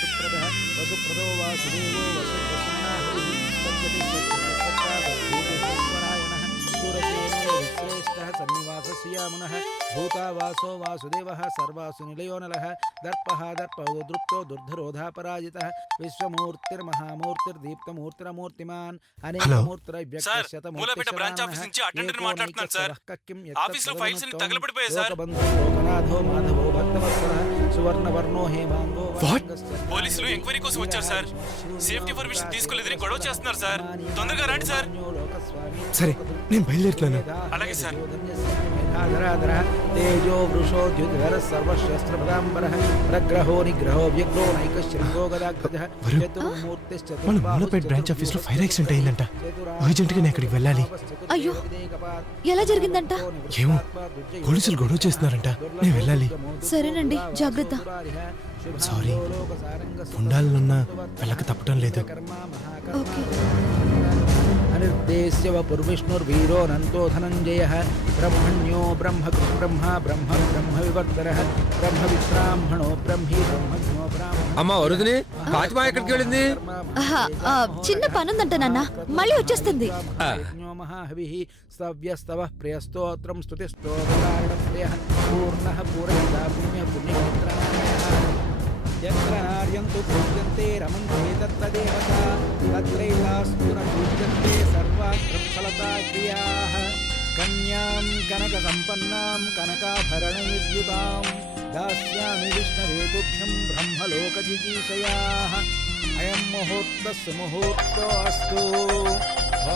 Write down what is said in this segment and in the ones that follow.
वसुप्रदः वसुप्रदो वासुदेवो वसुप्रसन्नाहरिः सत्यति सत्यसत्ता सद्भूतेश्वरायणः सूरसेनो विश्रेष्ठः सन्निवासस्यामुनः भूतावासो वासुदेवः सर्वासु निलयो नलः दर्पः दर्पदृप्तो दुर्धरोधापराजितः विश्वमूर्तिर्महामूर्तिर्दीप्तमूर्तिरमूर्तिमान् Mulapeta branch office నుంచి అటెండర్ మాట్లాడుతున్నాను సార్. ఆఫీస్ లో ఫైల్స్ అన్ని తగలబడిపోయాయి సార్. పోలీసులు ఎంక్వైరీ కోసం వచ్చారు సార్. సేఫ్టీ పర్మిషన్ తీసుకోలేదని గొడవ చేస్తున్నారు సార్. తొందరగా రండి సార్. సరే నేను బయలుదేరుతున్నాను. అలాగే సార్. तेजो वृषो द्युतिधर सर्वशस्त्रपदाम्बरः प्रग्रहो निग्रहो व्यग्रो नैकश्चर्यो गदाग्रजः మన మూలపేట బ్రాంచ్ ఆఫీస్ లో ఫైర్ యాక్సిడెంట్ అయిందంట. అర్జెంట్ గా నేను అక్కడికి వెళ్ళాలి. అయ్యో ఎలా జరిగిందంట? ఏమో పోలీసులు గొడవ చేస్తున్నారంట. నేను వెళ్ళాలి. సరేనండి, జాగ్రత్త. సారీ, ఉండాలనున్నా వెళ్ళక తప్పటం లేదు. ఓకే. अनिर्देश्य वपुर्विष्णुर्वीरो नन्तो धनञ्जयः ब्रह्मण्यो ब्रह्मकृत् ब्रह्मा ब्रह्म ब्रह्मविवर्तरः ब्रह्मविब्राह्मणो ब्रह्मी ब्रह्मज्ञो ब्राह्मण. అమ్మా వరుదిని ఫాతిమా ఎక్కడికి వెళ్ళింది? చిన్న పనుందంట నాన్న, మళ్ళీ వచ్చేస్తుంది. महाहविः सव्यस्तवः प्रियस्तोत्रं स्तुतिस्तोत्रकारणं प्रियः पूर्णः पूरयिता पुण्यपुण्यमित्रनामयः यत्र नार्यन्तु पूज्यन्ते रमन्ते तत्तदेवता तत्रैतास्तु न पूज्यन्ते सर्वाग्रफलता क्रियाः कन्यां कनकसम्पन्नां कनकाभरणैर्युतां दास्यामि विष्णुरेतुभ्यं ब्रह्मलोकजिगीषयाः अयं मुहूर्तस्य मुहूर्तोऽस्तु ॐ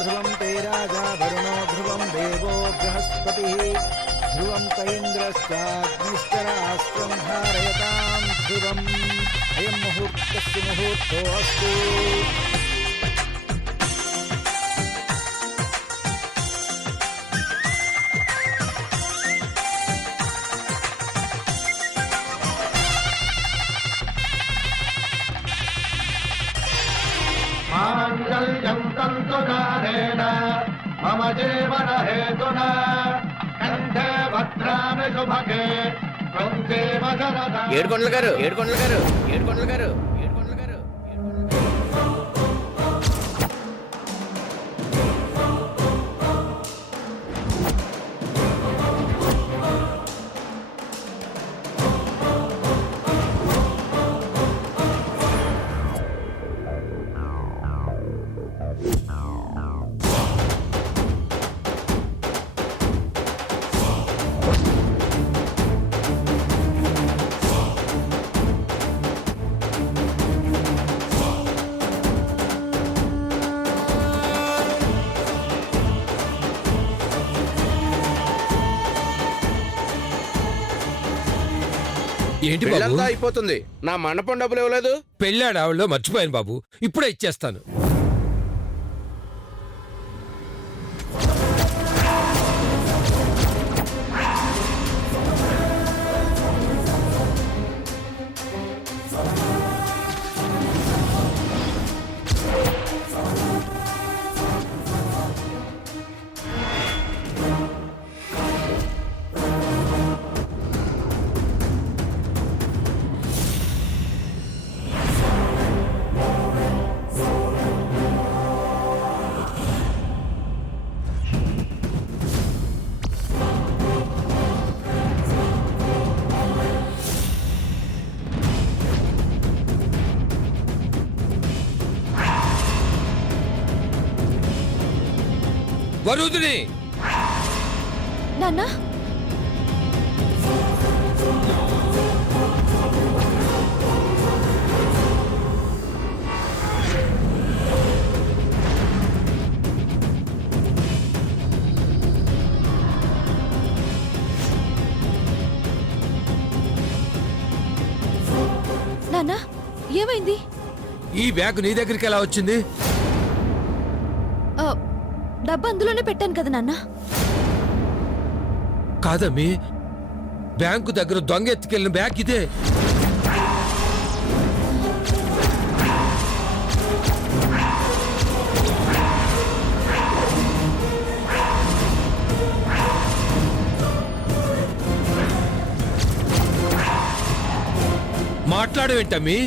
ध्रुवं ते राजा वरुणो ध्रुवं देवो बृहस्पतिः ध्रुवं तैन्द्रश्चाग्निश्च राष्ट्रं धारयतां ध्रुवम् अयं मुहूर्तस्य मुहूर्तोऽस्तु. माङ्गल्यं तन्तुधारेण मम जीवन हेतुना कंठे भद्रामि शुभगे त्वं देव शरदा. ఏడుకొండల గారు ఏంటి బాబు? అయిపోతుంది. నా మండపం డబ్బులు ఇవ్వలేదు. పెళ్ళాడు ఆవిడలో మర్చిపోయాను బాబు, ఇప్పుడే ఇచ్చేస్తాను. వరుదిని నాన్న, నాన్న ఏమైంది? ఈ బ్యాగ్ నీ దగ్గరికి ఎలా వచ్చింది? డబ్బు అందులోనే పెట్టాను కదా నాన్న. కాదమ్మి, బ్యాంకు దగ్గర దొంగ ఎత్తుకెళ్ళిన బ్యాగ్ ఇదే. మాట్లాడవేంటమ్మి?